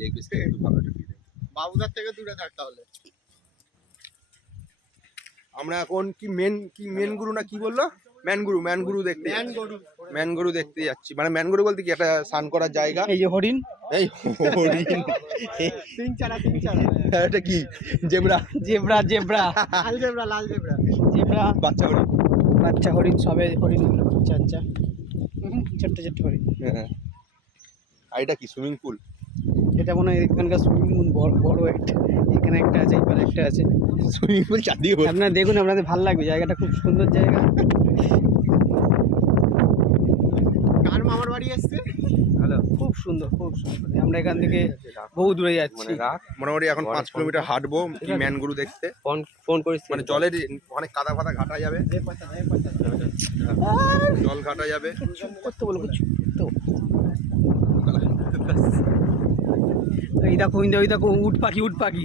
দেখবি একটু ভালো একটা ভিডিও। বাবুদার থেকে দূরে থাক তাহলে। আমরা এখন মেন গুরু না কি বললো, ম্যানগুরু দেখতে ম্যানগুরু দেখতে যাচ্ছি। মানে ম্যানগুরু বলতে কি একটা স্নান করার জায়গা। এই যে হরিণ, এই হরিণ তিন চারা এটা কি জেব্রা জেব্রা জেব্রা লাল জেব্রা জেব্রা, বাচ্চা হরিণ। বাচ্চা হরিণ, সবে হরিণ গুলো বাচ্চা বাচ্চা, ছোট্ট ছোট্ট হরিণ। হ্যাঁ। আর এটা কি সুইমিং পুল? এটা মনে হয় এখানকার সুইমিং পুল বড় একটা, এখানে একটা আছে, এখানে একটা আছে। সুইমিং পুল চারদিকে ভর্তি। আপনারা দেখুন, আপনাদের ভালো লাগবে, জায়গাটা খুব সুন্দর জায়গা। কার মামার বাড়ি আসছে? হ্যালো, খুব সুন্দর, খুব সুন্দর। আমরা এখান থেকে বহু দূরে যাচ্ছি, মোটামুটি এখন 5 কিলোমিটার হাঁটবো কি ম্যানগুরু দেখতে। ফোন করিস মানে জলের অনেক কাদা ফাদা ঘাটা যাবে, জল ঘাটা যাবে। করতে বলো কিছু এই দেখো, ওই দেখো উট পাখি, উট পাখি,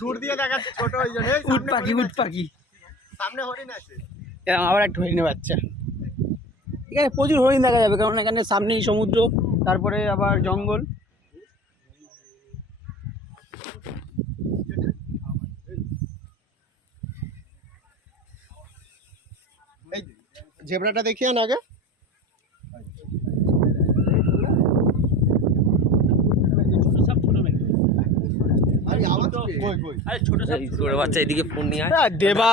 দূর দিয়ে দেখাচ্ছে ছোট ওই জন্য। উট পাখি, উট পাখি। সামনে হরিণ আছে। আবার একটা হরিণের বাচ্চা। এখানে প্রচুর হরিণ দেখা যাবে, কারণ এখানে সামনেই সমুদ্র, তারপরে আবার জঙ্গল। এই জেব্রাটা দেখিয়ে না আগে। ছোট বাচ্চা এদিকে ফোন নিয়ে আয়। দেবা